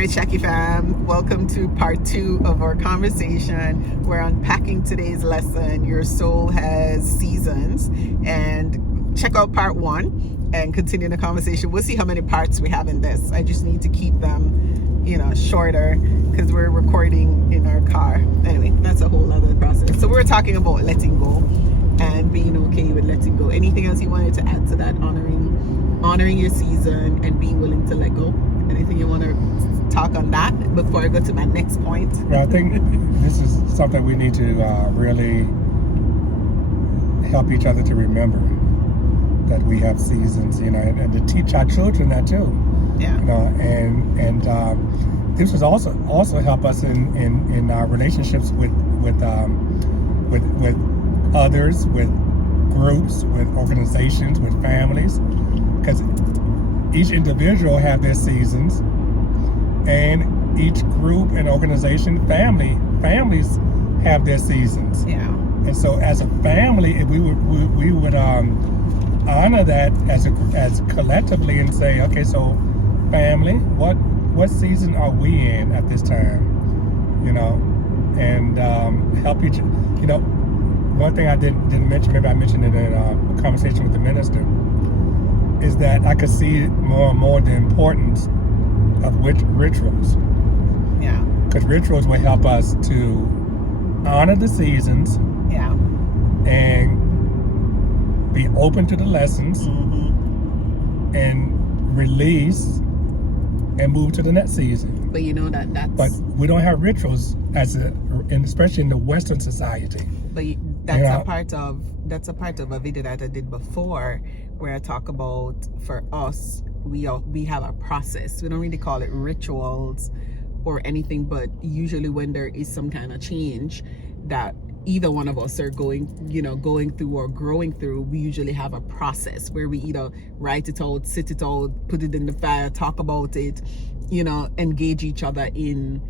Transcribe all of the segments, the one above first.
right, Shaki fam, welcome to part 2 of our conversation. We're unpacking today's lesson, Your Soul Has Seasons, and check out part 1 and continue the conversation. We'll see how many parts we have in this. I just need to keep them, shorter because we're recording in our car. Anyway, that's a whole other process. So we're talking about letting go and being okay with letting go. Anything else you wanted to add to that? Honoring your season and being willing to let go. Anything you want to talk on that before I go to my next point? Well, I think this is something we need to really help each other to remember, that we have seasons, and to teach our children that too. Yeah. And this was also help us in our relationships with others, with groups, with organizations, with families, because each individual have their seasons, and each group and organization, families have their seasons. Yeah. And so, as a family, if we would honor that as collectively and say, okay, so family, what season are we in at this time? And help each. One thing I didn't mention, maybe I mentioned it in a conversation with the minister, is that I could see more and more the importance of rituals. Yeah. Because rituals will help us to honor the seasons. Yeah. And be open to the lessons. Mm-hmm. And release and move to the next season. But that's. But we don't have rituals especially in the Western society. But that's a part of a video that I did before, where I talk about, for us, we have a process. We don't really call it rituals or anything, but usually when there is some kind of change that either one of us are going through or growing through, we usually have a process where we either write it out, sit it out, put it in the fire, talk about it, engage each other in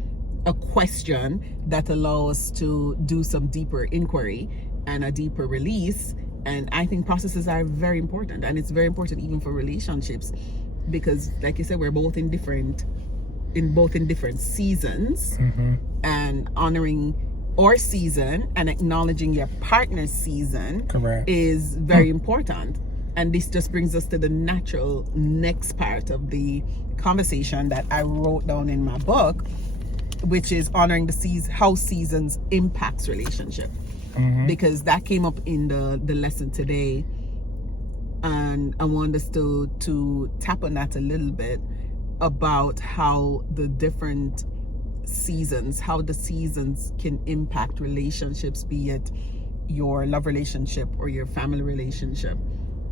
a question that allows us to do some deeper inquiry and a deeper release. And I think processes are very important, and it's very important even for relationships, because like you said, we're both in different seasons. Mm-hmm. And honoring our season and acknowledging your partner's season, correct, is very important. And this just brings us to the natural next part of the conversation that I wrote down in my book, which is honoring how seasons impacts relationship. Mm-hmm. Because that came up in the lesson today, and I want us to tap on that a little bit, about how the different seasons, how the seasons can impact relationships, be it your love relationship or your family relationship.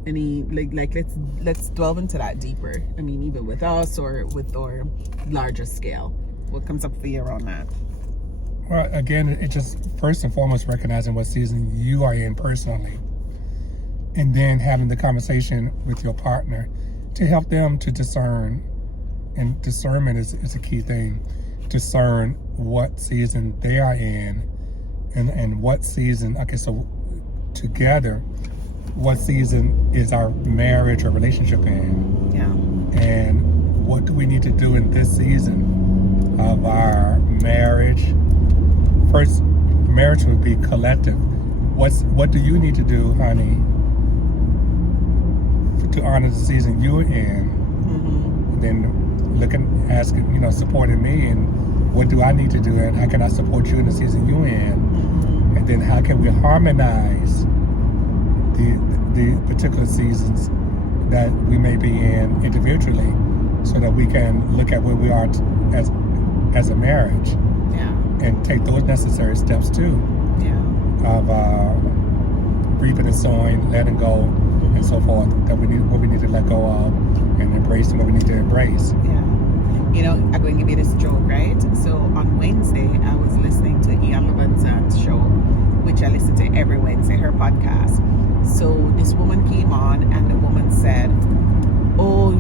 Let's delve into that deeper. I mean, even with us or with our larger scale, what comes up for you around that? Well, again, it just first and foremost recognizing what season you are in personally, and then having the conversation with your partner to help them to discern. And discernment is a key thing. Discern what season they are in, and what season. Okay, so together, what season is our marriage or relationship in? Yeah. And what do we need to do in this season of our marriage? First, marriage would be collective. What do you need to do, honey, to honor the season you're in? Mm-hmm. And then asking, supporting me, and what do I need to do, and how can I support you in the season you're in? Mm-hmm. And then how can we harmonize the particular seasons that we may be in individually, so that we can look at where we are as a marriage. Yeah. And take those necessary steps too. Yeah. Of reaping and sowing, letting go, and so forth. What we need to let go of, and embrace what we need to embrace. Yeah. I'm going to give you this joke, right? So on Wednesday, I was listening to Ian Levinson's show, which I listen to every Wednesday, her podcast. So this woman came on, and the woman said, "Oh,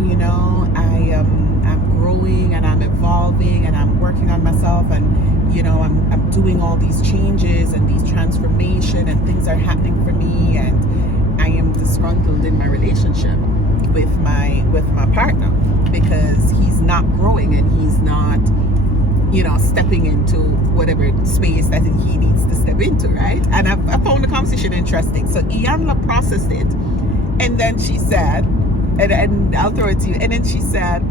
I'm growing and I'm evolving and I'm working on myself, and I'm doing all these changes and these transformation, and things are happening for me, and I am disgruntled in my relationship with my partner because he's not growing and he's not, you know, stepping into whatever space that he needs to step into, right? And I found the conversation interesting. So Iyanla processed it, and then she said, and I'll throw it to you, and then she said,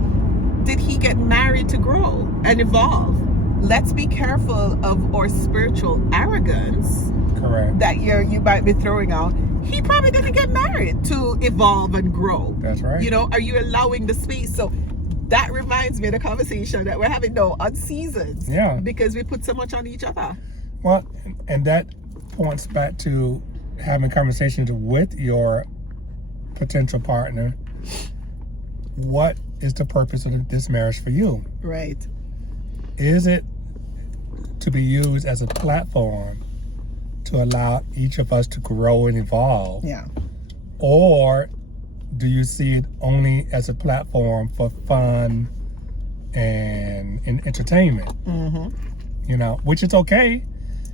did he get married to grow and evolve? Let's be careful of our spiritual arrogance. Correct. That you might be throwing out. He probably didn't get married to evolve and grow. That's right. You know, are you allowing the space? So that reminds me of the conversation that we're having now on seasons. Yeah. Because we put so much on each other. Well, and that points back to having conversations with your potential partner. What is the purpose of this marriage for you? Right. Is it to be used as a platform to allow each of us to grow and evolve? Yeah. Or do you see it only as a platform for fun and entertainment? Mm-hmm. You know, which is okay.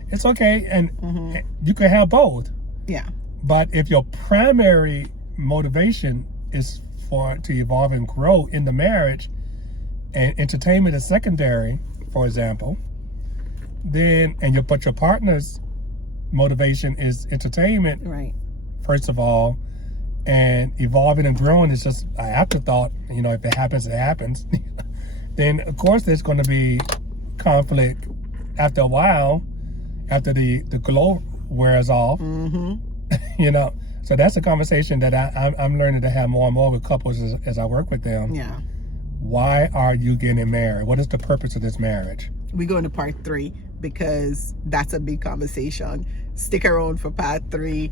It's okay, and you can have both. Yeah. But if your primary motivation is to evolve and grow in the marriage, and entertainment is secondary, for example, then but your partner's motivation is entertainment, right? First of all, and evolving and growing is just an afterthought. You know, if it happens, it happens. Then of course there's going to be conflict after a while, after the glow wears off. You know, so that's a conversation that I'm learning to have more and more with couples as I work with them. Yeah. Why are you getting married? What is the purpose of this marriage? We go into part 3 because that's a big conversation. Stick around for part 3.